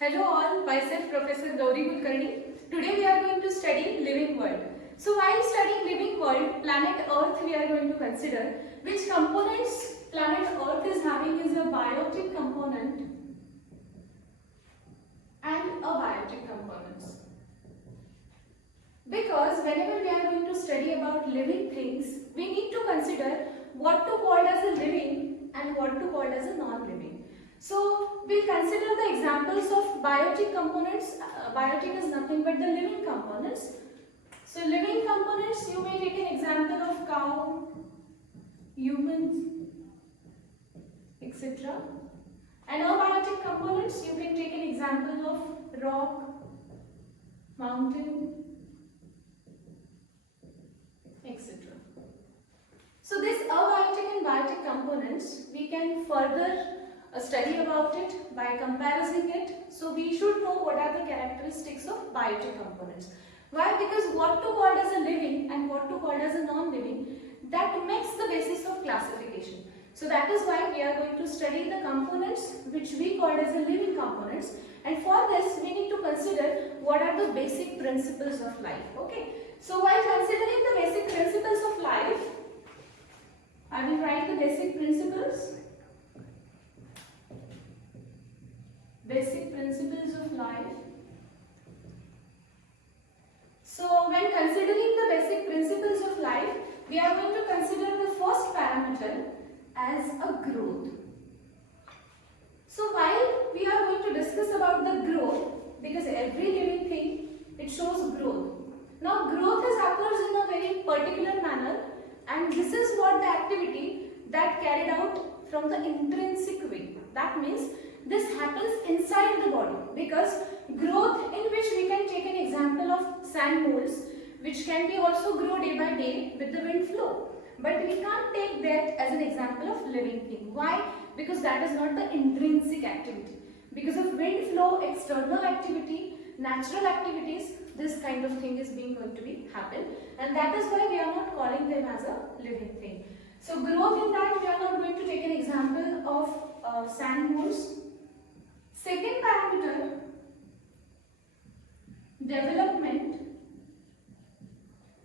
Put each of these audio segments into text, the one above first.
Hello all, myself Professor Gauri Kulkarni. Today we are going to study living world. So while studying living world, planet Earth we are going to consider which components planet Earth is having is a biotic component and abiotic components. Because whenever we are going to study about living things, we need to consider what to call as a living and what to call as a non-living. So we'll consider the examples of biotic components. Biotic is nothing but the living components. So living components, you may take an example of cow, humans, etc. And abiotic components, you can take an example of rock, mountain, etc. So these abiotic and biotic components, we can further study about it by comparing it. So we should know what are the characteristics of biotic components. Why? Because what to call as a living and what to call as a non-living, that makes the basis of classification. So that is why we are going to study the components which we call as the living components, and for this we need to consider what are the basic principles of life. Okay. So while considering the basic principles of life, I will write the basic principles. Basic principles of life. So when considering the basic principles of life, we are going to consider the first parameter as a growth. So while we are going to discuss about the growth, because every living thing, it shows growth. Now growth occurs in a very particular manner, and this is what the activity that carried out from the intrinsic way. That means this happens inside the body, because growth in which we can take an example of sand moles, which can be also grow day by day with the wind flow. But we can't take that as an example of living thing. Why? Because that is not the intrinsic activity. Because of wind flow, external activity, natural activities, this kind of thing is going to be happen, and that is why we are not calling them as a living thing. So growth, in that we are not going to take an example of sand moles. Second parameter, development.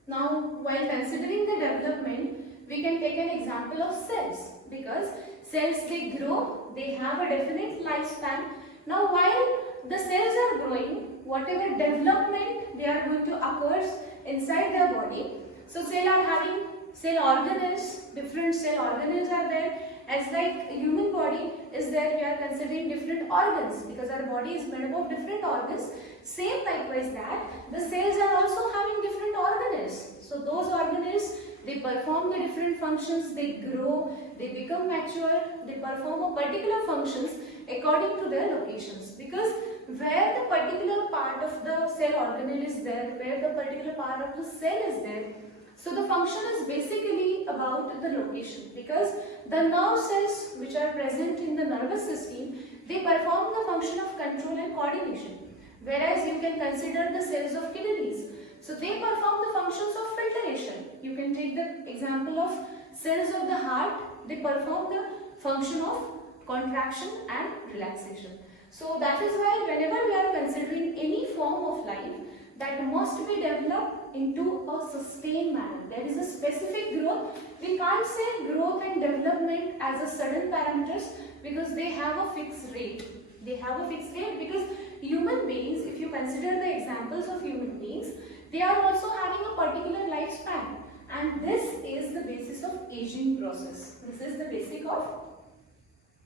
Now while considering the development, we can take an example of cells, because cells, they grow, they have a definite lifespan. Now while the cells are growing, whatever development they are going to occur inside their body. So cells are having cell organelles, different cell organelles are there. As like human body is there, we are considering different organs, because our body is made up of different organs. Same likewise that the cells are also having different organelles. So those organelles, they perform the different functions, they grow, they become mature, they perform a particular functions according to their locations. Because where the particular part of the cell organelle is there, where the particular part of the cell is there, so the function is basically about the location, because the nerve cells which are present in the nervous system, they perform the function of control and coordination. Whereas you can consider the cells of kidneys. So they perform the functions of filtration. You can take the example of cells of the heart, they perform the function of contraction and relaxation. So that is why whenever we are considering any form of life, that must be developed into a sustained manner. There is a specific growth. We can't say growth and development as a sudden parameters, because they have a fixed rate. They have a fixed rate, because human beings, if you consider the examples of human beings, they are also having a particular lifespan, and this is the basis of aging process. This is the basic of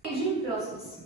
aging process.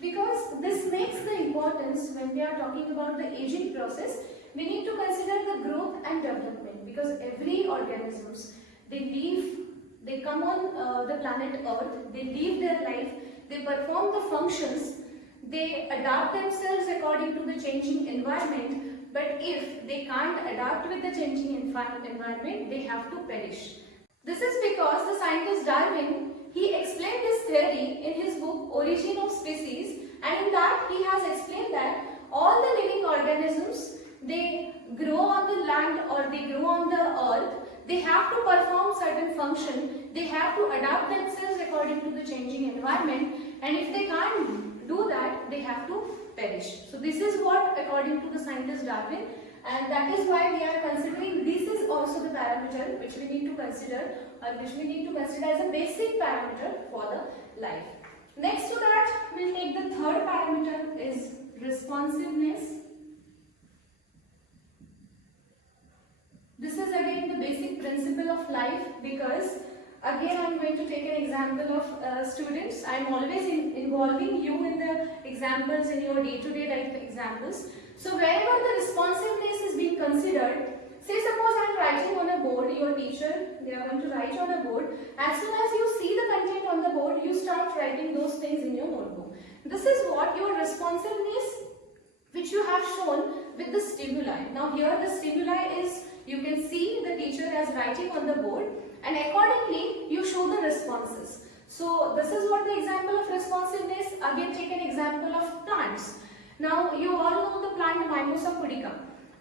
Because this makes the importance when we are talking about the aging process, we need to consider the growth and development, because every organisms, they come on the planet Earth, they live their life, they perform the functions, they adapt themselves according to the changing environment, but if they can't adapt with the changing environment, they have to perish. This is because the scientist Darwin, he explained this theory in his book Origin of Species, and in that he has explained that all the living organisms, they grow on the land or they grow on the earth, they have to perform certain function, they have to adapt themselves according to the changing environment, and if they can't do that, they have to perish. So this is what according to the scientist Darwin, and that is why we are considering this is also the parameter which we need to consider, or which we need to consider as a basic parameter for the life. Next to that, we'll take the third parameter is responsiveness. This is again the basic principle of life, because again I am going to take an example of students. I am always involving you in the examples, in your day-to-day life examples. So wherever the responsiveness is being considered, say suppose I am writing on a board, your teacher, they are going to write on a board. As soon as you see the content on the board, you start writing those things in your notebook. This is what your responsiveness which you have shown with the stimuli. Now here the stimuli is, you can see the teacher as writing on the board, and accordingly you show the responses. So this is what the example of responsiveness. Again take an example of plants. Now you all know the plant Mimosa pudica.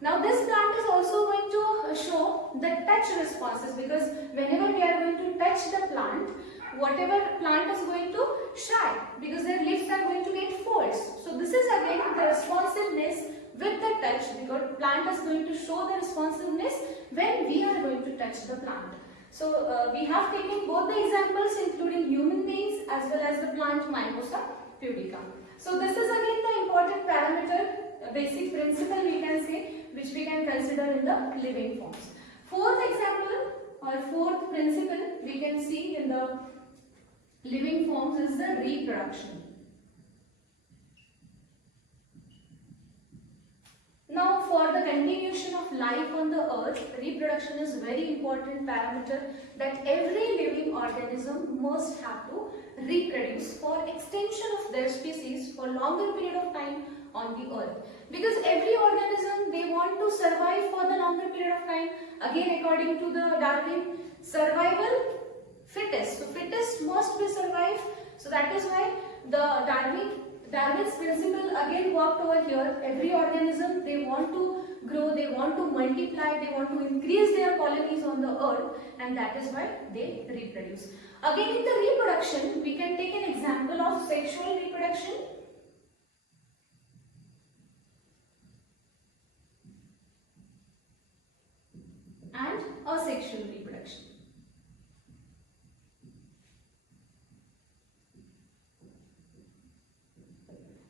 Now this plant is also going to show the touch responses, because whenever we are going to touch the plant, whatever plant is going to shy, because their leaves are going to get folds. So this is again the responsiveness with the touch, because plant is going to show the responsiveness when we are going to touch the plant. So we have taken both the examples including human beings as well as the plant Mimosa pudica. So this is again the important parameter, a basic principle we can say, which we can consider in the living forms. Fourth example or fourth principle we can see in the living forms is the reproduction. Now for the continuation of life on the earth, reproduction is very important parameter that every living organism must have to reproduce for extension of their species for longer period of time on the earth. Because every organism, they want to survive for the longer period of time. Again according to the Darwin, survival fittest. So fittest must be survived. So that is why the Darwin's principle again worked over here. Every organism, they want to grow, they want to multiply, they want to increase their colonies on the earth, and that is why they reproduce. Again in the reproduction, we can take an example of sexual reproduction. And asexual reproduction.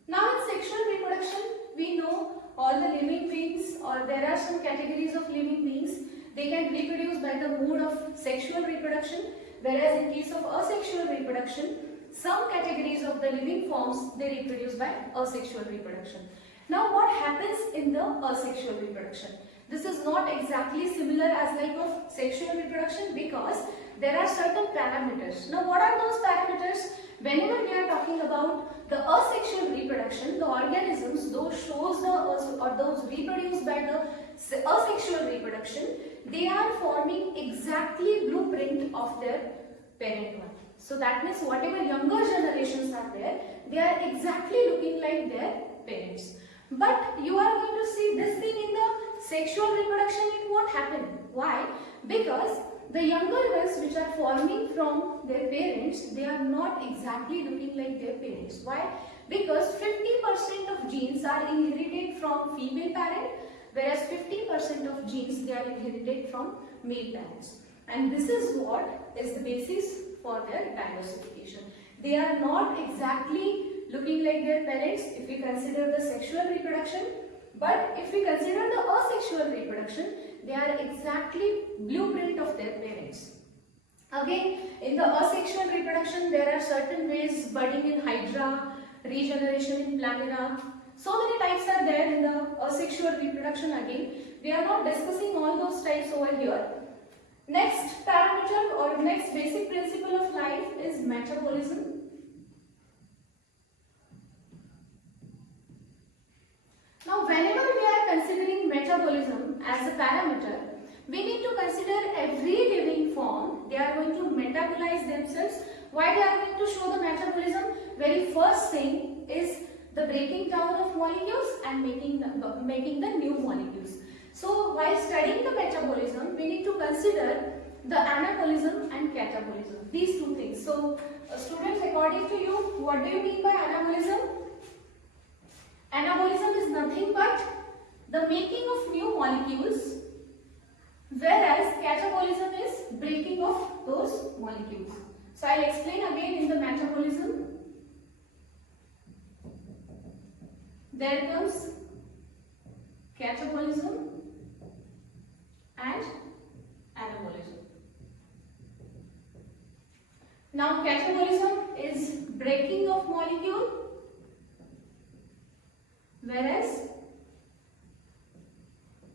Now in sexual reproduction, we know all the living beings, or there are some categories of living beings, they can reproduce by the mode of sexual reproduction, whereas in case of asexual reproduction, some categories of the living forms, they reproduce by asexual reproduction. Now what happens in the asexual reproduction? This is not exactly similar as like of sexual reproduction, because there are certain parameters. Now what are those parameters? Whenever we are talking about the asexual reproduction, the organisms, those reproduced by the asexual reproduction, they are forming exactly blueprint of their parent one. So that means whatever younger generations are there, they are exactly looking like their parents. But you are going to see this thing in the sexual reproduction, it won't happen. Why? Because the younger ones which are forming from their parents, they are not exactly looking like their parents. Why? Because 50% of genes are inherited from female parent, whereas 50% of genes, they are inherited from male parents. And this is what is the basis for their diversification. They are not exactly looking like their parents if we consider the sexual reproduction, but if we consider the asexual reproduction, they are exactly blueprint of their parents. Again, in the asexual reproduction, there are certain ways: budding in hydra, regeneration in planera. So many types are there in the asexual reproduction. Again, we are not discussing all those types over here. Next parameter or next basic principle of life is metabolism. Now, whenever we are considering metabolism as a parameter, we need to consider every living form. They are going to metabolize themselves. Why they are going to show the metabolism? Very first thing is the breaking down of molecules and making the new molecules. So while studying the metabolism, we need to consider the anabolism and catabolism. These two things. So, students, according to you, what do you mean by anabolism? Anabolism is nothing but the making of new molecules, whereas catabolism is breaking of those molecules. So, I'll explain again in the metabolism. There comes catabolism and anabolism. Now catabolism is breaking of molecule, whereas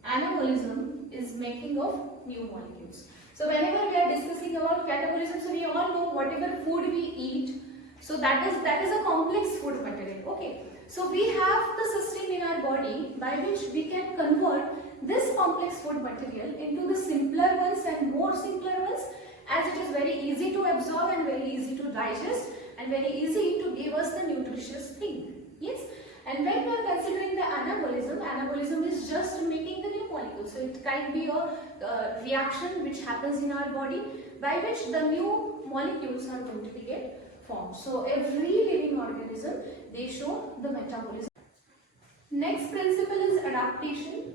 anabolism is making of new molecules. So whenever we are discussing about catabolism, so we all know whatever food we eat, so that is a complex food material. Okay. So we have the system in our body by which we can convert this complex food material into the simpler ones and more simpler ones, as it is very easy to absorb and very easy to digest and very easy to give us the nutritious thing. Yes. And when we are considering the anabolism, anabolism is just making the new molecules. So it can be a reaction which happens in our body by which the new molecules are going to be formed. So every living organism, they show the metabolism. Next principle is adaptation.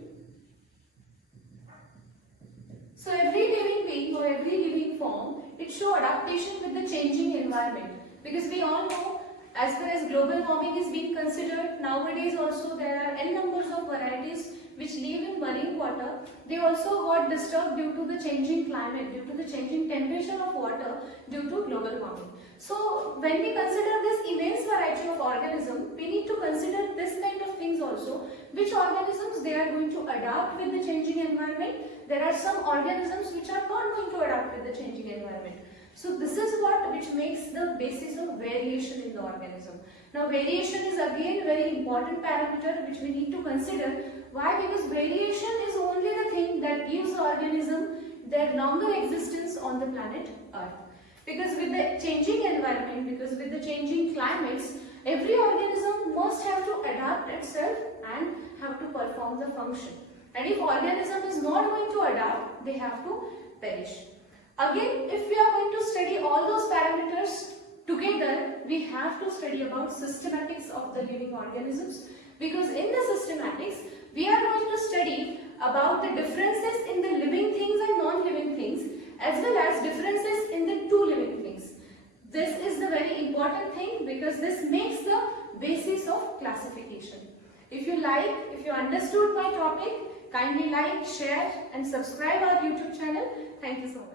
So every living being or every living form, it shows adaptation with the changing environment. Because we all know, as far as global warming is being considered, nowadays also there are n numbers of varieties which live in marine water. They also got disturbed due to the changing climate, due to the changing temperature of water due to global warming. So when we consider this immense variety of organisms, we need to consider this kind of things also. Which organisms they are going to adapt with the changing environment. There are some organisms which are not going to adapt with the changing environment. So this is what which makes the basis of variation in the organism. Now variation is again a very important parameter which we need to consider. Why? Because variation is only the thing that gives the organism their longer existence on the planet Earth. Because with the changing environment, because with the changing climates, every organism must have to adapt itself and have to perform the function. And if organism is not going to adapt, they have to perish. Again, if we are going to study all those parameters together, we have to study about systematics of the living organisms. Because in the systematics, we are going to study about the differences in the living things and non-living things, as well as differences in the two living things. This is the very important thing because this makes the basis of classification. If you understood my topic, kindly like, share and subscribe our YouTube channel. Thank you so much.